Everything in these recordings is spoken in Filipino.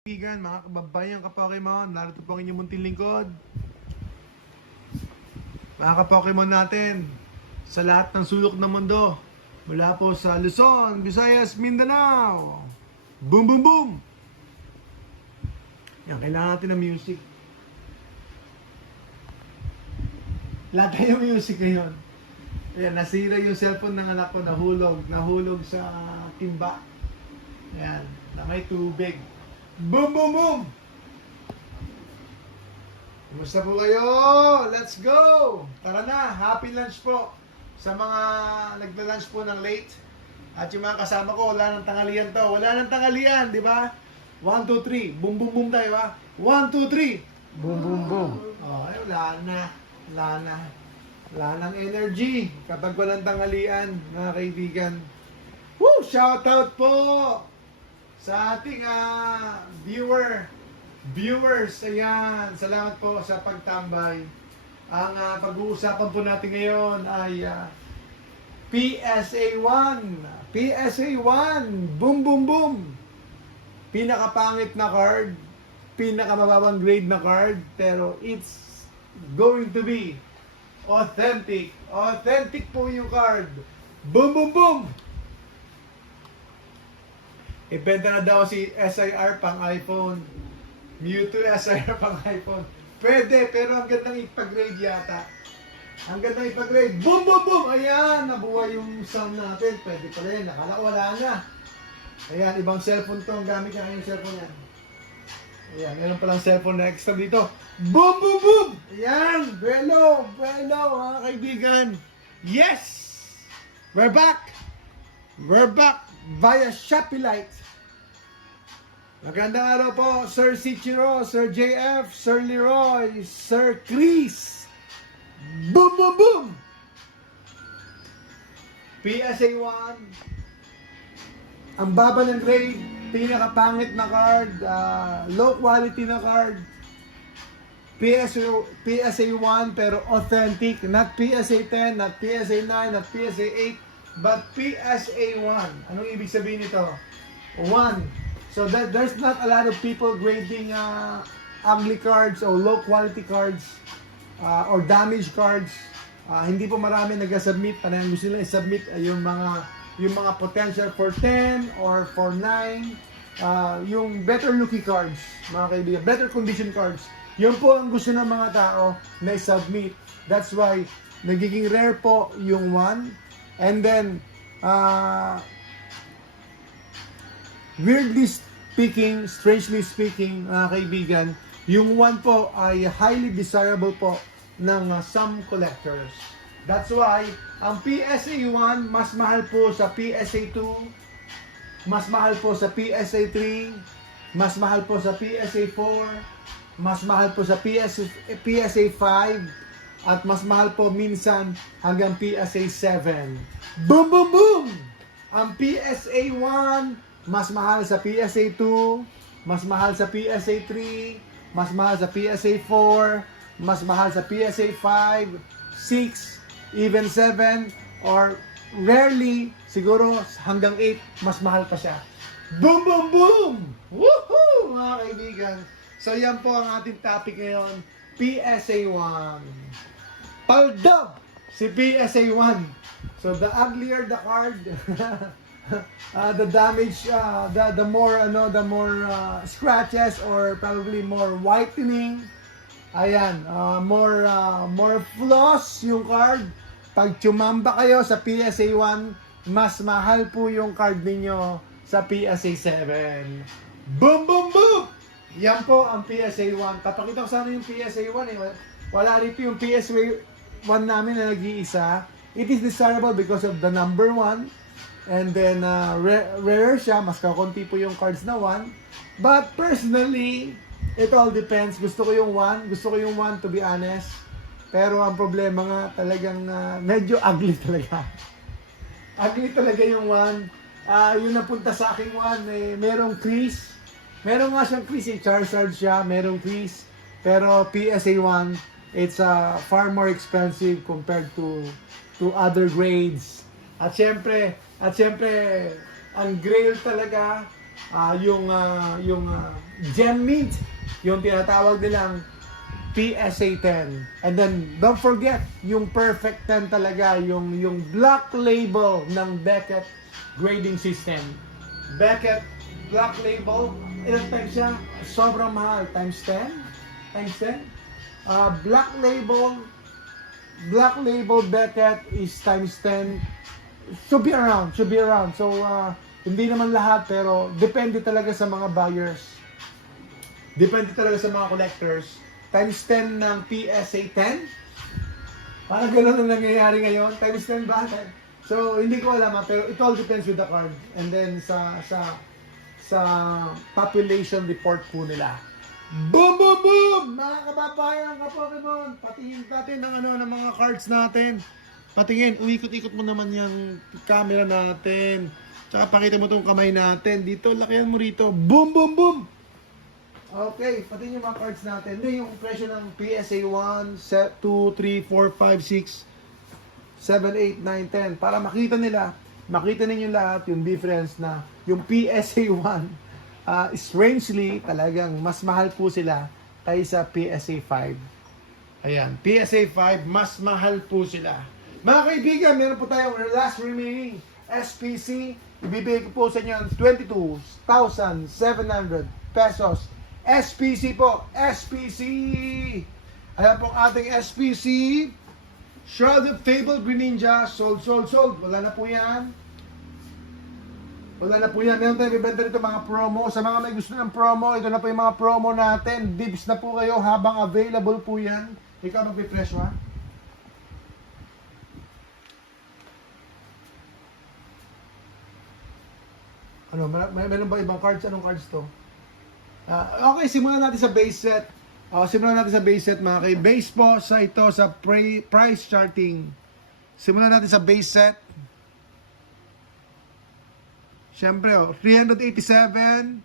Kaibigan, mga kababayan ka-Pokemon, narito po ang inyong munting lingkod. Mga ka-Pokemon natin, sa lahat ng sulok ng mundo, mula po sa Luzon, Visayas, Mindanao. Boom, boom, boom! Yan, kailangan natin ng music. Lahat tayong music ngayon. Ayan, nasira yung cellphone ng anak ko, nahulog sa timba. Ayan, na may tubig. Boom, boom, boom! Kumusta po kayo? Let's go! Tara na, happy lunch po sa mga nagla-lunch po ng late. At yung mga kasama ko, wala nang tangalian to. Wala nang tangalian, di ba? 1, 2, 3. Boom, boom, boom tayo, ha? 1, 2, 3. Boom, boom, boom. Oh, ay, wala na. Wala nang energy kapag walang tangalian, mga kaibigan. Woo! Shout out po sa ating viewers. Ayan, salamat po sa pagtambay. Ang pag-uusapan po natin ngayon ay PSA 1. PSA 1. Boom, boom, boom. Pinakapangit na card, pinakamababang grade na card, pero it's going to be authentic. Authentic po yung card. Boom, boom, boom. Ibenta na daw si SIR pang iPhone. Mewtwo SIR pang iPhone. Pwede, pero ang gandang ipag-grade yata. Ang gandang ipag-grade. Boom, boom, boom! Ayan, nabuhay yung sound natin. Pwede pala yun. Nakala wala na. Ayan, ibang cellphone to. Ang gamit niya kayong cellphone yan. Ayan, meron palang cellphone na extra dito. Boom, boom, boom! Ayan, bueno, mga kaibigan. Yes! We're back! We're back via Shopee Lite. Magandang araw po, Sir Sichiro, Sir JF, Sir Leroy, Sir Chris. Boom, boom, boom! PSA 1. Ang baba ng grade, pinakapangit na card, low quality na card. PSA 1 pero authentic, not PSA 10, not PSA 9, not PSA 8, but PSA 1. Anong ibig sabihin nito? 1. So that there's not a lot of people grading ugly cards or low quality cards or damaged cards. Hindi po marami nag-submit. Panayang gusto nila i-submit yung mga potential for 10 or for 9. Yung better looking cards, mga kaibigan, better condition cards. Yun po ang gusto ng mga tao na i-submit. That's why nagiging rare po yung 1. And then weirdly speaking, strangely speaking, mga kaibigan, yung 1 po ay highly desirable po ng some collectors. That's why, ang PSA 1, mas mahal po sa PSA 2, mas mahal po sa PSA 3, mas mahal po sa PSA 4, mas mahal po sa PSA 5, at mas mahal po minsan hanggang PSA 7. Boom, boom, boom! Ang PSA 1, mas mahal sa PSA 2, mas mahal sa PSA 3, mas mahal sa PSA 4, mas mahal sa PSA 5, 6, even 7, or rarely, siguro hanggang 8, mas mahal pa siya. Boom, boom, boom! Woohoo! Mga kaibigan. So yan po ang ating topic ngayon, PSA 1. Paldo si PSA 1. So the uglier the card, the damage, the more scratches or probably more whitening. Ayan, more flaws yung card. Pag tumamba kayo sa PSA 1, mas mahal po yung card ninyo sa PSA 7. Boom, boom, boom! Yan po ang PSA 1. Kapakita ko sana yung PSA 1 eh. Wala rin po yung PSA 1 namin na nag-iisa. It is desirable because of the number 1. And then, rare siya, mas kakunti po yung cards na 1. But personally, it all depends. Gusto ko yung 1 to be honest. Pero ang problema nga, talagang medyo ugly talaga. Ugly talaga yung 1. Yung napunta sa aking 1, merong crease. Meron nga siyang crease, Charizard siya, merong crease. Pero PSA 1, it's far more expensive compared to other grades. At syempre, ang grail talaga Gem Mint, yung tinatawag nilang PSA 10. And then, don't forget, yung Perfect 10 talaga, yung Black Label ng Beckett grading system. Beckett Black Label, ilang times siya? Sobrang mahal. Times 10? Times 10? Black Label Beckett is times 10. Should be around. So, hindi naman lahat, pero depende talaga sa mga buyers. Depende talaga sa mga collectors. Times 10 ng PSA 10. Parang gano'n ang nangyayari ngayon. Times 10 ba? So, hindi ko alam, pero it all depends with the card. And then, sa population report po nila. Boom, boom, boom! Mga kababayan, ka-Pokemon, patingin natin ng mga cards natin. Patingin, uikot-ikot mo naman yung camera natin. Tsaka pakita mo itong kamay natin. Dito, lakihan mo rito. Boom, boom, boom! Okay, pati yung mga cards natin. Hindi, yung presyo ng PSA 1, 2, 3, 4, 5, 6, 7, 8, 9, 10. Para makita ninyo lahat yung difference na yung PSA 1, strangely, talagang mas mahal po sila kaysa PSA 5. Ayan, PSA 5, mas mahal po sila. Mga kaibigan, meron po tayong last remaining SPC. Ibibigay ko po sa inyo 22,700 pesos. SPC po, SPC. Ayan pong ating SPC. Shrouded Fable Greninja, sold. Wala na po yan. Meron tayong ibenta rito mga promo. Sa mga may gusto ng promo, ito na po yung mga promo natin. Dibs na po kayo habang available po yan. Ikaw magpipresyo ha. Ano, meron ba ibang cards? Anong cards to? Okay, simulan natin sa base set. Mga kay. Base po sa ito sa price charting. Simulan natin sa base set. Siyempre, 387,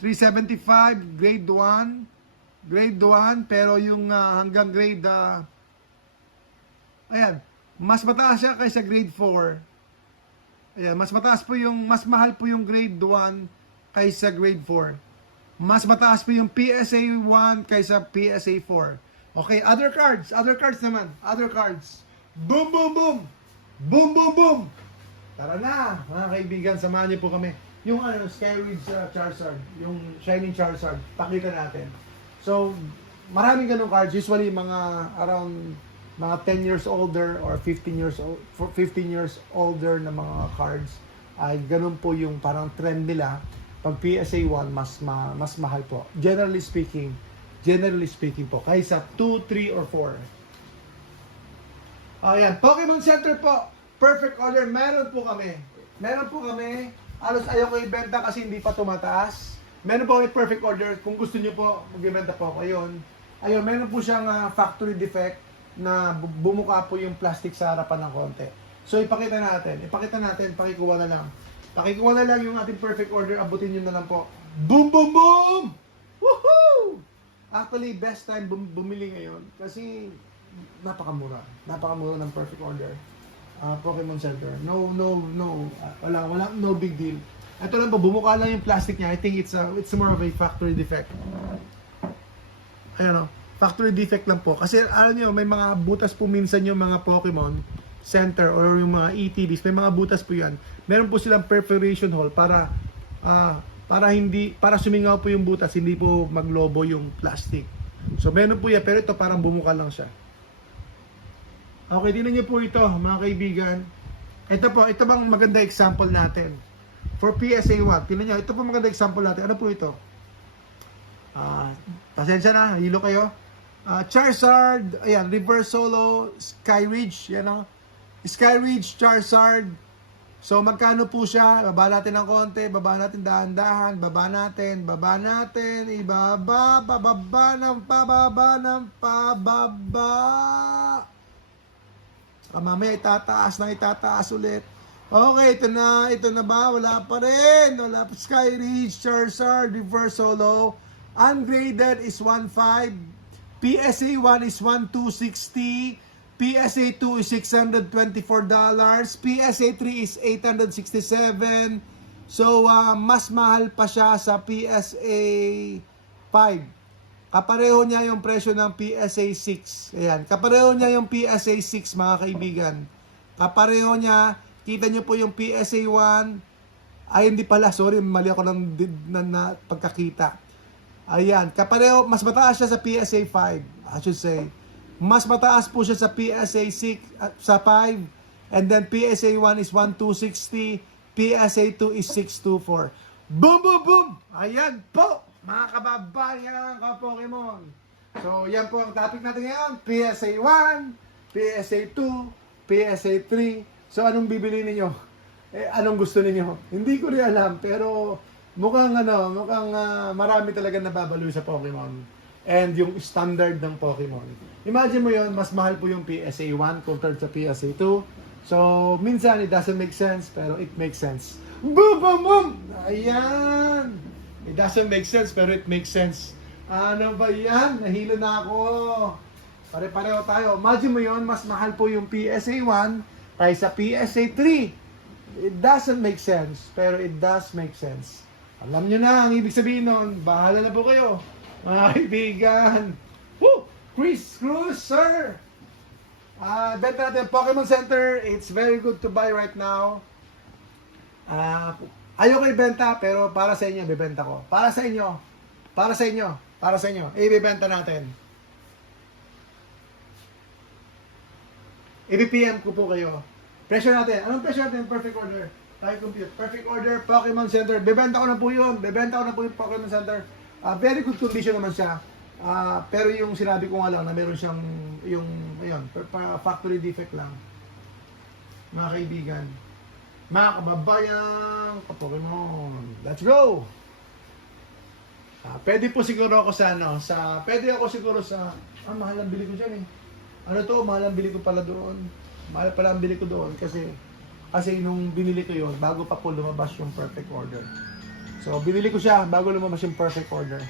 375, grade 1, pero yung hanggang grade, ayan, mas mataas siya kaysa grade 4. Ayan, mas mahal po yung grade 1 kaysa grade 4. Mas mataas po yung PSA 1 kaysa PSA 4. Okay, other cards naman. Boom, boom, boom! Boom, boom, boom! Tara na, mga kaibigan, samahan niyo po kami. Yung Skyridge Charizard, yung Shining Charizard, pakita natin. So, maraming ganung cards. Usually, around 10 years older or 15 years older na mga cards, ay ganun po yung parang trend nila. Pag PSA 1, mas mahal po. Generally speaking po, kaysa 2, 3, or 4. Ayan, Pokemon Center po. Perfect order, meron po kami. Alos ayaw ko ibenta kasi hindi pa tumataas. Meron po kami perfect order. Kung gusto nyo po, mag-ibenta po ako. Ayun, meron po siyang factory defect na bumuka po yung plastic sa harapan ng konti. So, ipakita natin, pakikuha na lang yung ating perfect order, abutin nyo na lang po. Boom, boom, boom! Woohoo! Actually, best time bumili ngayon kasi napakamura ng perfect order. Pokemon Center. No, no big deal. Ito lang po, bumuka lang yung plastic niya. I think it's more of a factory defect. Ayan o, factory defect lang po. Kasi alam nyo, may mga butas po minsan yung mga Pokemon Center or yung mga ETBs, may mga butas po yan. Meron po silang perforation hole para sumingaw po yung butas, hindi po maglobo yung plastic. So meron po yan, pero ito parang bumuka lang siya. Okay, tingnan niyo po ito, mga kaibigan. Ito bang maganda example natin. For PSA 1, tingnan niyo, ito po maganda example natin. Ano po ito? Pasensya na, hilo kayo. Charizard, ayan, Reverse Holo, Skyridge, yan o. Skyridge, Charizard. So, magkano po siya? Baba natin ng konti, baba natin dahan-dahan, baba natin, ibaba, pababa. Mamaya itataas ulit. Okay, ito na ba? Wala pa rin. Wala pa. Skyridge, Charizard, Reverse Holo. Ungraded is 1.5. PSA 1 is 1,260. PSA 2 is $624. PSA 3 is $867. So, mas mahal pa siya sa PSA 5. Kapareho niya yung presyo ng PSA 6. Ayan, kapareho niya yung PSA 6 mga kaibigan. Kapareho niya, kita niyo po yung PSA 1. Ay, hindi pala, sorry, mali ako ng pagkakita. Ayan, kapareho, mas mataas siya sa PSA 5, I should say. Mas mataas po siya sa PSA 6, sa 5. And then PSA 1 is 1,260. PSA 2 is 624. Boom, boom, boom! Ayan po, mga kababayan ka-Pokemon. So, yan po ang topic natin ngayon. PSA 1, PSA 2, PSA 3. So, anong bibili ninyo? Anong gusto ninyo? Hindi ko rin alam, pero mukhang marami talaga nababalo sa Pokemon. And yung standard ng Pokemon. Imagine mo yon, mas mahal po yung PSA 1 compared sa PSA 2. So, minsan it doesn't make sense, pero it makes sense. Boom, boom, boom! Ayan! It doesn't make sense, pero it makes sense. Ano ba yan? Nahilo na ako. Pare-pareho tayo. Imagine mo yon, mas mahal po yung PSA 1 kaysa PSA 3. It doesn't make sense, pero it does make sense. Alam nyo na ang ibig sabihin nun. Bahala na po kayo, mga kaibigan. Woo! Chris Cruz, sir! Benta natin Pokemon Center. It's very good to buy right now. Ayoko ibenta, pero para sa inyo, bibenta ko. Para sa inyo. Para sa inyo. Para sa inyo. Ibibenta natin. I-PM ko po kayo. Presyo natin. Anong presyo natin? Perfect order. Tayo compute. Perfect order, Pokemon Center. Bibenta ko na po yun. Bibenta ko na po yung Pokemon Center. Very good condition naman siya. Pero yung sinabi ko nga lang na meron siyang yung ayun, factory defect lang. Mga kaibigan, mga kababayan, Pokemon, let's go! Pwede po siguro ako pwede ako siguro sa, mahal ang bili ko dyan eh. Ano to, mahal ang bili ko pala doon. Mahal pala ang bili ko doon kasi nung binili ko yun, bago pa po lumabas yung perfect order. So, binili ko siya bago lumabas yung perfect order.